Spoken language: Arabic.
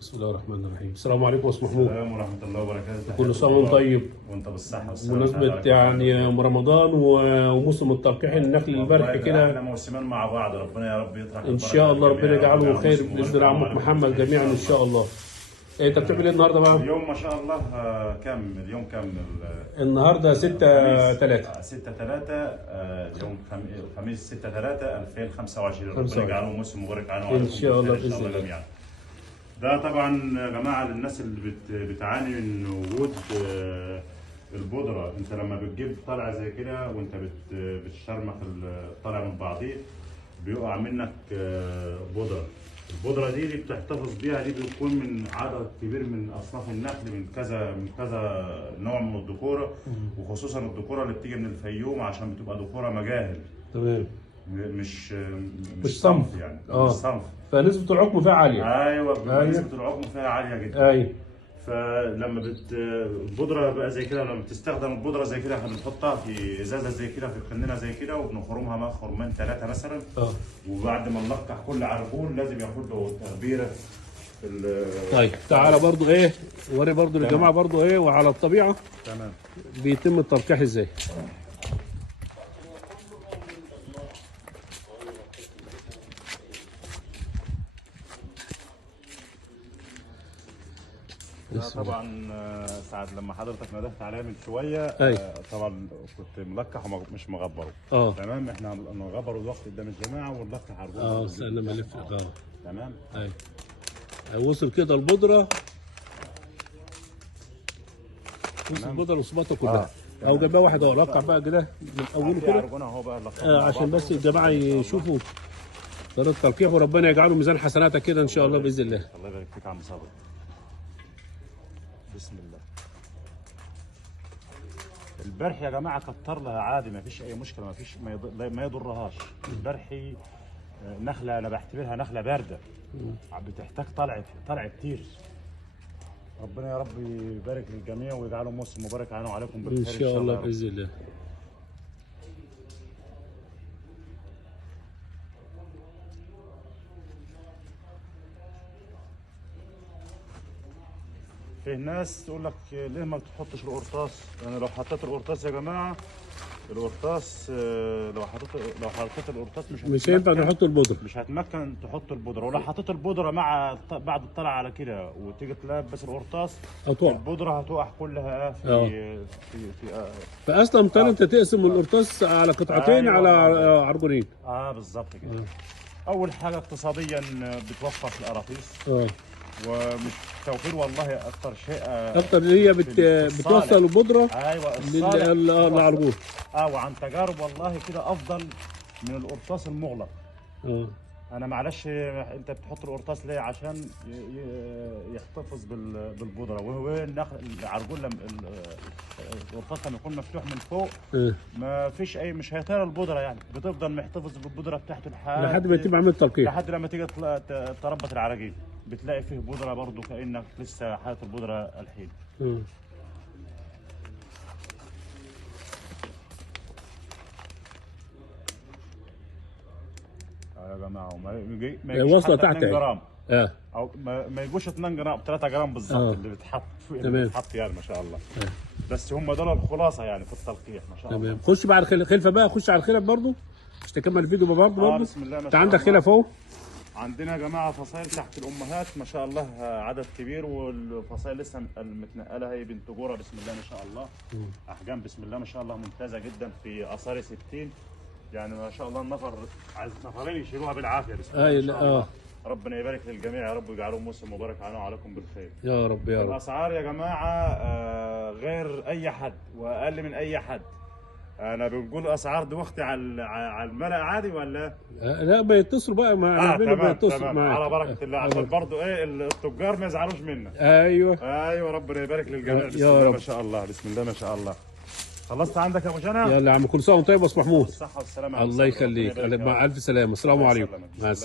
بسم الله الرحمن الرحيم. السلام عليكم يا استاذ محمود. السلام ورحمة الله وبركاته. كل سنة وانت طيب. وانت بالصحة والسلامة. بمناسبة يعني رمضان وموسم التلقيح النخل البرح كده. احنا موسمين مع بعض، ربنا يا رب يطرح ان شاء الله ربنا يجعله خير باذن الله عمك محمد جميعا ان شاء الله. انت بتعمل ايه النهارده بقى؟ اليوم ما شاء الله كم اليوم كم؟ النهارده 6/3. 6/3 يوم الخميس 6/3/2025. ربنا يجعله موسم مبارك علينا ان شاء الله باذن الله جميعا. ده طبعا يا جماعه للناس اللي بتعاني من وجود البودره. انت لما بتجيب طلع زي كده وانت بتشرمخ الطلع من بعضيه بيقع منك بودره. البودره دي اللي بتحتفظ بيها دي بتكون من عدد كبير من اصناف النخل من كذا نوع من الذكوره، وخصوصا الذكوره اللي بتيجي من الفيوم عشان بتبقى ذكوره مجاهل. تمام. مش صنف يعني. مش صنف. فنسبة العقم فيها عالية. ايوه نسبة العقم فيها عالية جدا. ايوه. فلما البودره بقى زي كده، لما بتستخدم البودره زي كده احنا بنحطها في ازازه زي كده، في قنينه زي كده، وبنخرمها خرمين 3 مثلا. وبعد ما نلقح كل عربون لازم ياخد له تخبيره طيب تعالى برضو ايه وري برضو للجماعه برضو ايه وعلى الطبيعه. تمام. بيتم التلقيح ازاي. طبعا ساعة لما حضرتك ندهت عليها من شويه طبعا كنت ملقح ومش مغبره. تمام. احنا نغبره الوقت قدام الجماعه ونلقح عربون. استنى ما الف. تمام. وصل كده البودره. وصل البودره وصباطها كلها. او جنبها واحد اهو لقح بقى كده من اوله كده عشان بس الجماعه يشوفوا طريقه التلقيح، وربنا يجعله ميزان حسناتك كده ان شاء الله باذن الله. الله يبارك فيك يا عم صابر. بسم الله. البرح يا جماعه كتر لها عادي، ما فيش اي مشكله، ما يضرهاش. البرحي نخله انا بعتبرها نخله بارده، بتحتاج طلع كتير. ربنا يا رب يبارك للجميع ويجعله موسم مبارك علينا وعليكم بالخير ان شاء الله باذن الله. في ناس تقول لك ليه ما بتحطش القرطاس؟ يعني لو حطيت القرطاس يا جماعه، القرطاس لو حطيت القرطاس مش هينفع نحط البودره، مش هتمكن تحط البودره. ولو حطيت البودره مع بعد الطلع على كده وتيجي تلبس القرطاس البودره هتقع كلها في فاصلا مضطر انت تقسم القرطاس على قطعتين على عرجونين. بالظبط كده. اول حاجه اقتصاديا بتوفر في القراطيس. ومش توفير والله اكتر شيء. اكتر هي بتوصل البودره للعرجون. وعن تجارب والله كده افضل من القرطاس المغلق. انا معلش انت بتحط القرطاس ليه؟ عشان يحتفظ بالبودره. وهو العرجون لما القرطاس لما يكون مفتوح من فوق ما فيش مش هيطير البودره، يعني بتفضل محتفظ بالبودره بتاعته لحد ما يتم عمليه التلقيح، لحد لما تيجي تربط العراجيل بتلاقي فيه بودره برضه كانك لسه حاطط البودره الحين. يا جماعه ما يجوش وصله تحت 2 جرام. او ما يجوش 2 جرام 3 جرام بالظبط اللي بتحط يعني ما شاء الله. بس هم دول الخلاصه يعني في التلقيح ما شاء الله. تمام. خش بقى على الخلفه بقى، خش على الخلف برضه مش تكمل الفيديو برضه. بسم الله ما شاء الله. انت عندك خلف اهو. عندنا يا جماعه فصائل تحت الامهات ما شاء الله عدد كبير، والفصائل لسه المتنقله هي بنت جوره بسم الله ما شاء الله. احجام بسم الله ما شاء الله ممتازه جدا في اثار 60 يعني ما شاء الله. نفرين يشيلوها بالعافيه بسم الله ما شاء الله. ربنا يبارك للجميع يا رب ويجعله موسم مبارك علينا وعليكم بالخير يا رب يا رب. الاسعار يا جماعه غير اي حد واقل من اي حد. انا بنقول اسعار دلوقتي على الملأ عادي ولا لا بيتصلوا بقى مع تمام على بركه الله عشان برضه التجار ما يزعلوش منا. ايوه ربنا يبارك للجميع بسم الله ما شاء الله. بسم الله ما شاء الله. خلصت عندك يا ابو جنى؟ يلا يا عم كل سنه وانت طيب يا استاذ محمود. بالصحه والسلامه. الله يخليك مع الف سلامه. السلام عليكم. مع السلامه.